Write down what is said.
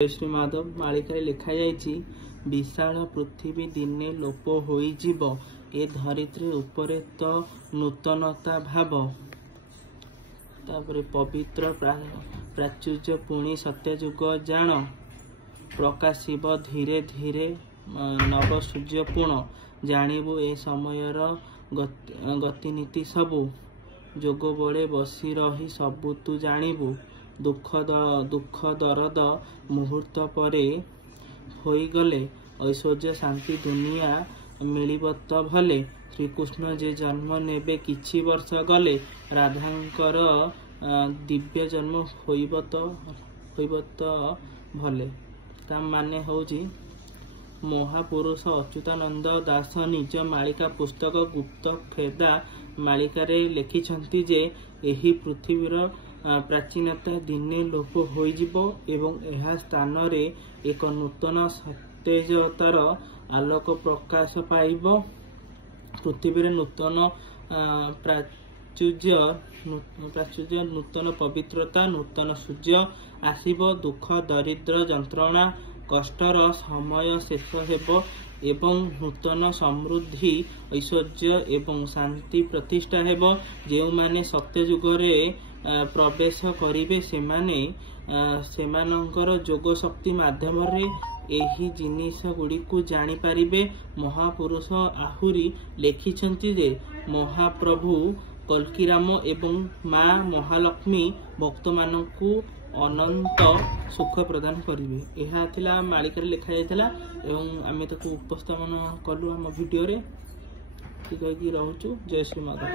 श्री माधव मालिकारे लिखा जाइछि विशाल पृथ्वी दिने लोप होइजिब ए धरित्री उपरे तो नूतनता भाव तापरे पवित्र प्राचुर्य पुणी सत्यजुग जान प्रकाशिब धीरे धीरे नव सूर्य पूर्ण जानिबु ए समयर गतिनीति सबु जोग बड़े बसी रही सबु तू जानिबु दुख दरद मुहूर्त परे होई गले ऐश्वर्य शांति दुनिया मिलिबत भले श्रीकृष्ण जे जन्म नेबे किछि वर्ष गले राधांकर दिव्य जन्म होइबत भले ता माने होउची महापुरुष अच्युतानंद दास निज मालिका पुस्तक गुप्त खेदा मालिकारे लिखिछंती जे एही पृथ्वीर प्राचीनता दिने लोप होइजिबो एवं एहा स्थान रे एक नूतन सतेजतार आलोक प्रकाश पाइबो पृथ्वी रे नूतन प्राचुर्य नूतन पवित्रता नूतन सूर्य आसीबो दुख दरिद्र जंत्रणा कष्टर समय शेष हेबो एवं नूतन समृद्धि ऐश्वर्य एवं शांति प्रतिष्ठा हेबो जेउ माने सत्ययुग रे प्रवेश करिवे सेमानंकर जोग शक्ति माध्यम रे एही जिनिस गुडी को जानि पारिबे महापुरुष आहुरी लेखिछंती जे महाप्रभु कल्कीराम एवं माँ महालक्ष्मी भक्त मानकु अनंत सुख प्रदान करिवे एहा थिला मालिका रे लिखा जायतिला एवं आमे ताकू उपस्थापन कलु हम वीडियो रे ठीक है कि रहउछु जय श्री माधव।